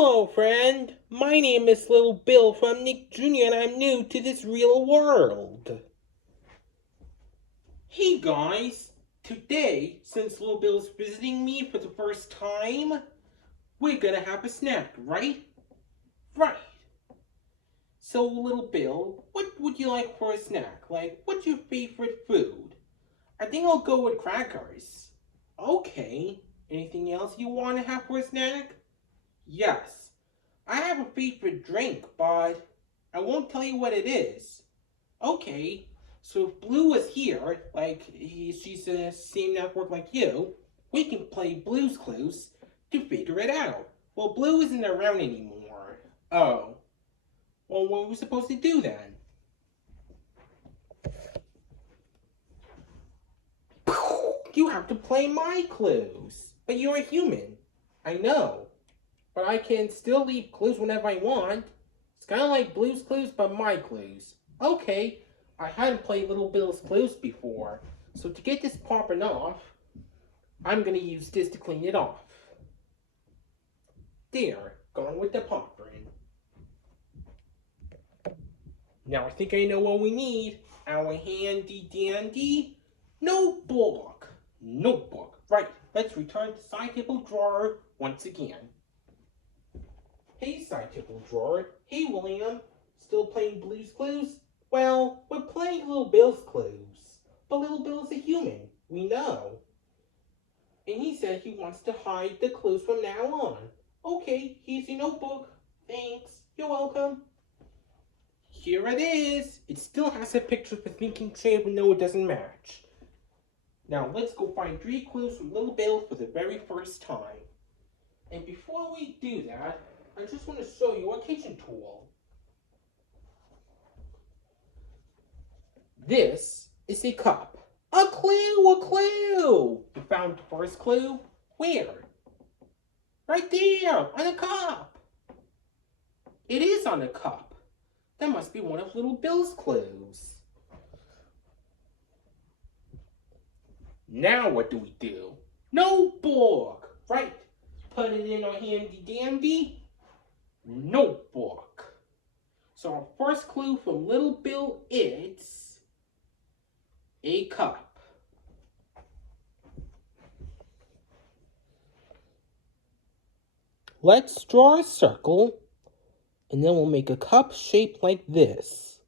Hello, friend. My name is Little Bill from Nick Jr., and I'm new to this real world. Hey, guys. Today, since Little Bill's visiting me for the first time, we're gonna have a snack, right? Right. So, Little Bill, what would you like for a snack? Like, what's your favorite food? I think I'll go with crackers. Okay. Anything else you want to have for a snack? Yes. I have a favorite drink, but I won't tell you what it is. Okay, so if Blue was here, like she's in the same network like you, we can play Blue's Clues to figure it out. Well, Blue isn't around anymore. Oh, well, what are we supposed to do then? You have to play my clues. But you're a human. I know. But I can still leave clues whenever I want. It's kind of like Blue's Clues, but my clues. Okay, I hadn't played Little Bill's Clues before, so to get this popping off, I'm gonna use this to clean it off. There, gone with the popping. Now I think I know what we need. Our handy dandy notebook. Notebook. Right, let's return to side table drawer once again. Hey, side table drawer. Hey, William. Still playing Blue's Clues? Well, we're playing Little Bill's Clues. But Little Bill's a human. We know. And he said he wants to hide the clues from now on. Okay, here's your notebook. Thanks. You're welcome. Here it is. It still has a picture of a thinking chair, but no, it doesn't match. Now let's go find 3 clues from Little Bill for the very first time. And before we do that, I just want to show you a kitchen tool. This is a cup. A clue, a clue! You found the first clue? Where? Right there, on a cup. It is on a cup. That must be one of Little Bill's clues. Now what do we do? Notebook! Right. Put it in our handy dandy notebook. So our first clue from Little Bill is a cup. Let's draw a circle, and then we'll make a cup shaped like this.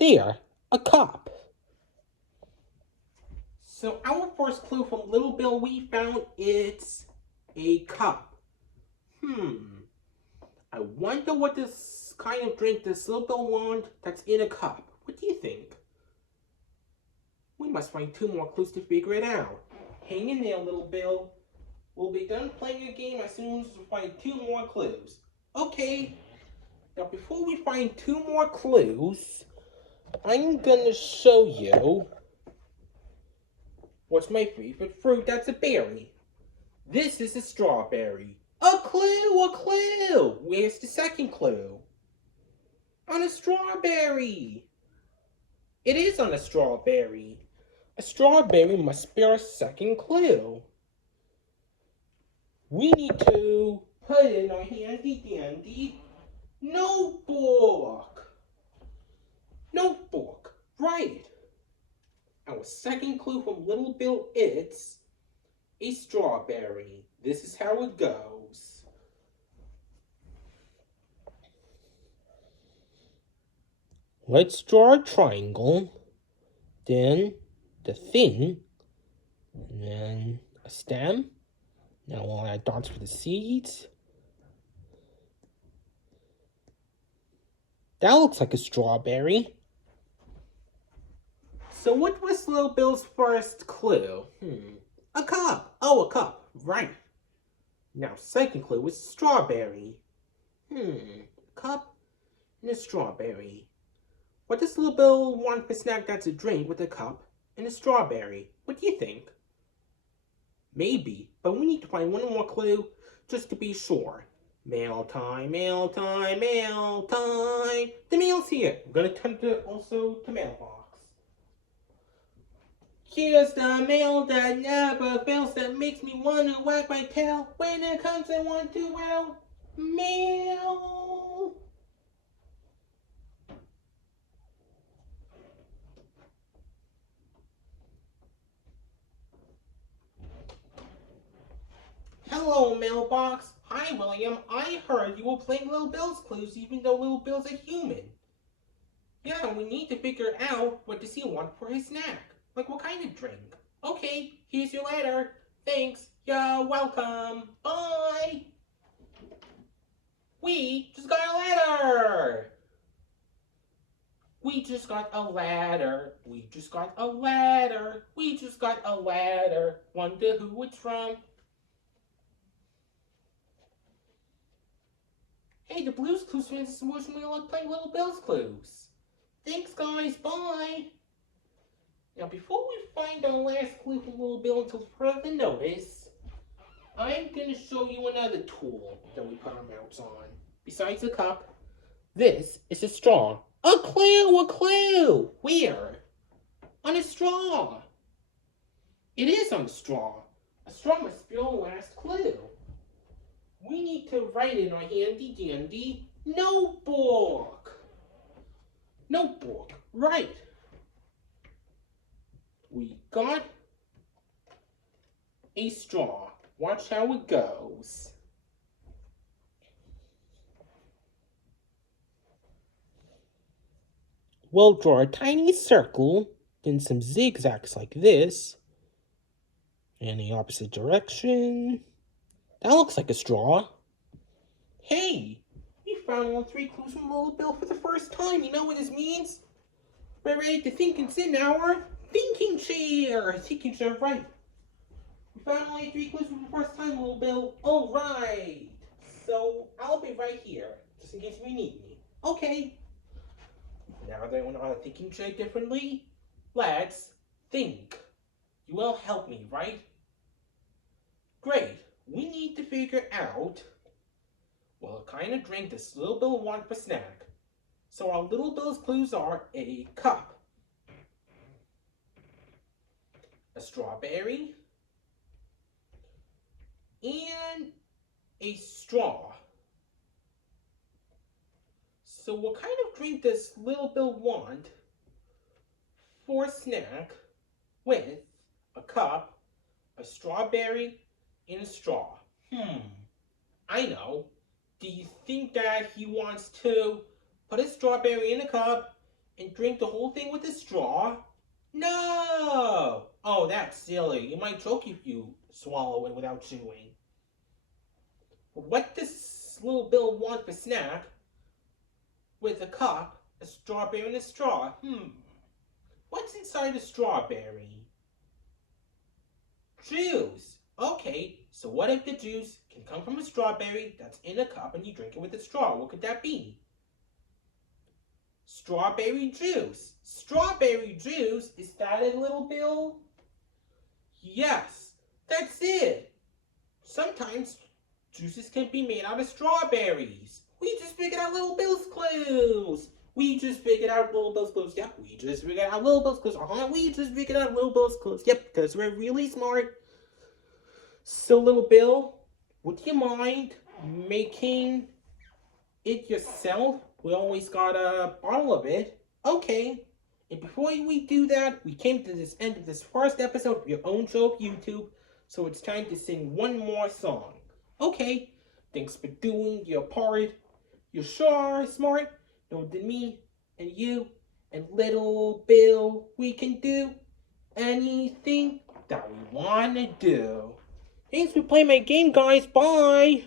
There, a cup. So our first clue from Little Bill we found is a cup. I wonder what this kind of drink does Little Bill want that's in a cup. What do you think? We must find 2 more clues to figure it out. Hang in there, Little Bill. We'll be done playing a game as soon as we find 2 more clues. Okay. Now before we find 2 more clues, I'm gonna show you what's my favorite fruit that's a berry. This is a strawberry. A clue, a clue! Where's the second clue? On a strawberry. It is on a strawberry. A strawberry must be our second clue. We need to put in our handy dandy notebook. Notebook, right. Our second clue from Little Bill is a strawberry. This is how it goes. Let's draw a triangle, then the thing, and then a stem. Now we'll add dots for the seeds. That looks like a strawberry. So what was Little Bill's first clue? A cup. Oh, a cup. Right. Now, second clue was strawberry. Cup and a strawberry. What does Little Bill want for snack that's a drink with a cup and a strawberry? What do you think? Maybe, but we need to find 1 more clue just to be sure. Mail time, mail time, mail time. The mail's here. I'm gonna turn to also to mailbox. Here's the mail that never fails, that makes me want to wag my tail. When it comes, I want to, well, Mail! Hello, mailbox. Hi, William. I heard you were playing Little Bill's Clues even though Little Bill's a human. Yeah, we need to figure out what does he want for his snack. Like what kind of drink. Okay, here's your letter. Thanks. You're welcome. Bye. We just got a letter. We just got a letter. We just got a letter. We just got a letter. Wonder who it's from. Hey, the Blues Clues fans is wishing me luck playing Little Bill's Clues. Thanks, guys. Bye. Now, before we find our last clue from Little Bill until further notice, I'm going to show you another tool that we put our mouths on. Besides the cup, this is a straw. A clue! A clue! Where? On a straw. It is on a straw. A straw must be our last clue. We need to write in our handy dandy notebook. Notebook, right. We got a straw. Watch how it goes. We'll draw a tiny circle, then some zigzags like this, in the opposite direction. That looks like a straw. Hey, we found all 3 clues from Little Bill for the first time. You know what this means? We're ready to think and sit in our thinking chair. Thinking chair, right. We found only 3 clues for the first time, Little Bill. All right. So I'll be right here, just in case you need me. Okay. Now that I know how to thinking chair differently, let's think. You will help me, right? Great. We need to figure out what kind of drink does Little Bill want for snack. So our Little Bill's clues are a cup, a strawberry, and a straw. So what kind of drink does Little Bill want for snack with a cup, a strawberry, and a straw? I know. Do you think that he wants to put a strawberry in a cup and drink the whole thing with a straw? No! Oh, that's silly. You might choke if you swallow it without chewing. What does Little Bill want for snack with a cup, a strawberry, and a straw? What's inside a strawberry? Juice. Okay, so what if the juice can come from a strawberry that's in a cup and you drink it with a straw? What could that be? Strawberry juice. Strawberry juice? Is that it, Little Bill? Yes, that's it. Sometimes juices can be made out of strawberries. We just figured out Little Bill's clues. We just figured out Little Bill's clues. Yep, we just figured out Little Bill's clues. We just figured out Little Bill's clues. Yep, because we're really smart. So, Little Bill, would you mind making it yourself? We always got a bottle of it. Okay. And before we do that, we came to this end of this first episode of your own show of YouTube. So it's time to sing one more song. Okay. Thanks for doing your part. You sure are smart. Know that me and you and Little Bill, we can do anything that we want to do. Thanks for playing my game, guys. Bye.